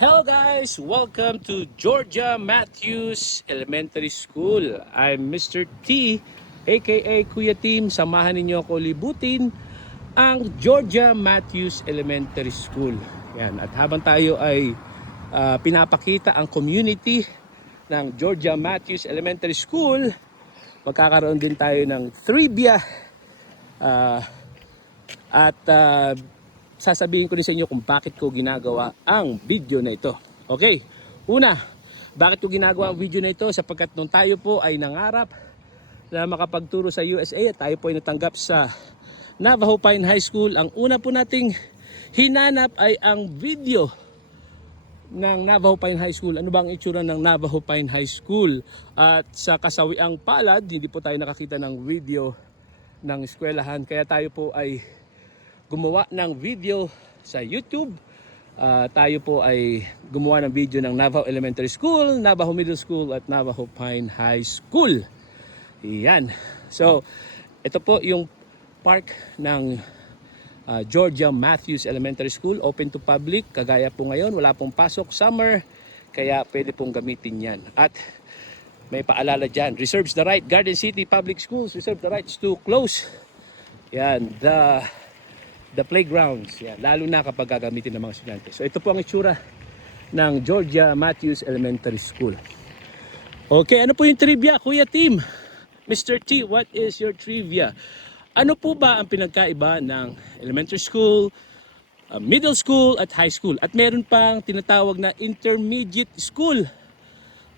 Hello guys! Welcome to Georgia Matthews Elementary School. I'm Mr. T, aka Kuya Tim. Samahan ninyo ako libutin ang Georgia Matthews Elementary School. Yan. At habang tayo ay pinapakita ang community ng Georgia Matthews Elementary School, magkakaroon din tayo ng trivia at sasabihin ko din sa inyo kung bakit ko ginagawa ang video na ito. Okay, una, bakit ko ginagawa ang video na ito? Sapagkat nung tayo po ay nangarap na makapagturo sa USA at tayo po ay natanggap sa Navajo Pine High School, ang una po nating hinanap ay ang video ng Navajo Pine High School. Ano ba ang itsura ng Navajo Pine High School? At sa kasawiang palad, hindi po tayo nakakita ng video ng eskwelahan, kaya tayo po ay gumawa ng video sa YouTube. Tayo po ay gumawa ng video ng Navajo Elementary School, Navajo Middle School at Navajo Pine High School. Yan. So, ito po yung park ng Georgia Matthews Elementary School. Open to public. Kagaya po ngayon, wala pong pasok, summer. Kaya pwede pong gamitin yan. At may paalala dyan. Reserves the right. Garden City Public Schools reserve the rights to close. Yan. The playgrounds, yan, lalo na kapag gagamitin ng mga estudyante. So ito po ang itsura ng Georgia Matthews Elementary School. Okay, ano po yung trivia, Kuya Tim? Mr. T, what is your trivia? Ano po ba ang pinagkaiba ng elementary school, middle school at high school? At meron pang tinatawag na intermediate school.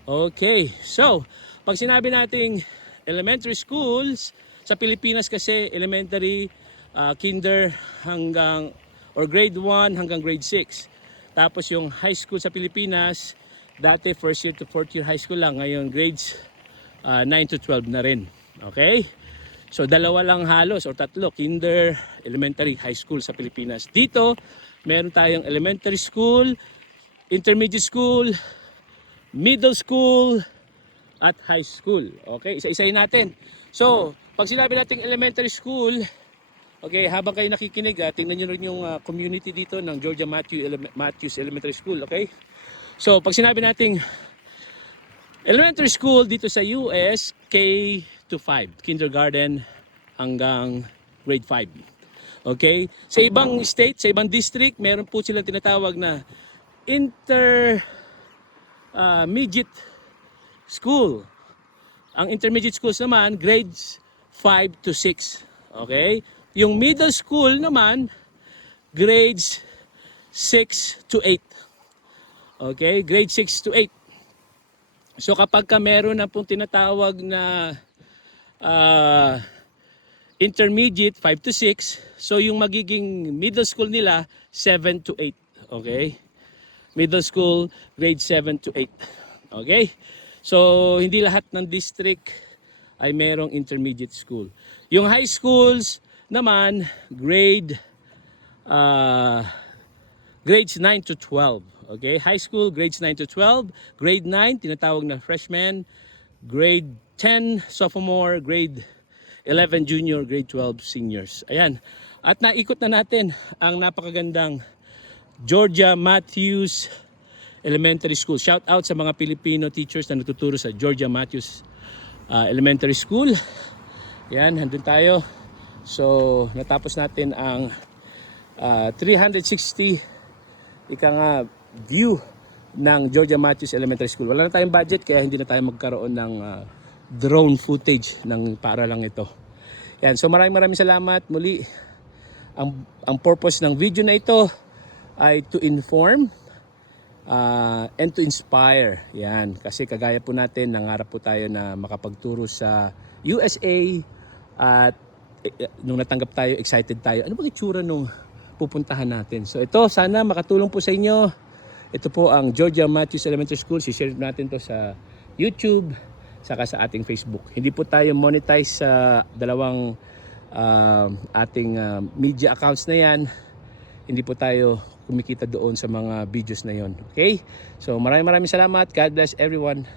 Okay, so pag sinabi nating elementary schools, sa Pilipinas kasi elementary, kinder hanggang or grade 1 hanggang grade 6. Tapos yung high school sa Pilipinas, dati first year to fourth year high school lang, ngayon grades 9 to 12 na rin. Okay? So dalawa lang halos or tatlo, kinder, elementary, high school sa Pilipinas. Dito, meron tayong elementary school, intermediate school, middle school, at high school. Okay? Isa-isahin natin. So, pag sinabi natin elementary school, okay, habang kayo nakikinig, tingnan nyo rin yung community dito ng Georgia Matthews Elementary School, okay? So, pag sinabi nating elementary school dito sa US, K to 5, kindergarten hanggang grade 5. Okay? Sa ibang state, sa ibang district, meron po silang tinatawag na intermediate school. Ang intermediate schools naman, grades 5 to 6. Okay? Yung middle school naman, grades 6 to 8. Okay? Grade 6 to 8. So kapag ka meron na pong tinatawag na intermediate 5 to 6, so yung magiging middle school nila 7 to 8. Okay? Middle school, grade 7 to 8. Okay? So hindi lahat ng district ay merong intermediate school. Yung high schools naman, grades 9 to 12. Okay? High school, grades 9 to 12. Grade 9, tinatawag na freshman. Grade 10, sophomore. Grade 11, junior. Grade 12, seniors. Ayan. At naikot na natin ang napakagandang Georgia Matthews Elementary School. Shout out sa mga Filipino teachers na natuturo sa Georgia Matthews Elementary School. Ayan, handun tayo. So, natapos natin ang 360 view ng Georgia Matthews Elementary School. Wala na tayong budget kaya hindi na tayo magkaroon ng drone footage ng para lang ito. Yan, so maraming salamat muli. Ang purpose ng video na ito ay to inform and to inspire. Yan, kasi kagaya po natin, nangarap po tayo na makapagturo sa USA at nung natanggap tayo, excited tayo. Ano bang itsura nung pupuntahan natin? So ito, sana makatulong po sa inyo. Ito po ang Georgia Matthews Elementary School. Si-share natin to sa YouTube, saka sa ating Facebook. Hindi po tayo monetize sa dalawang ating media accounts na yan. Hindi po tayo kumikita doon sa mga videos na yon. Okay? So maraming salamat. God bless everyone.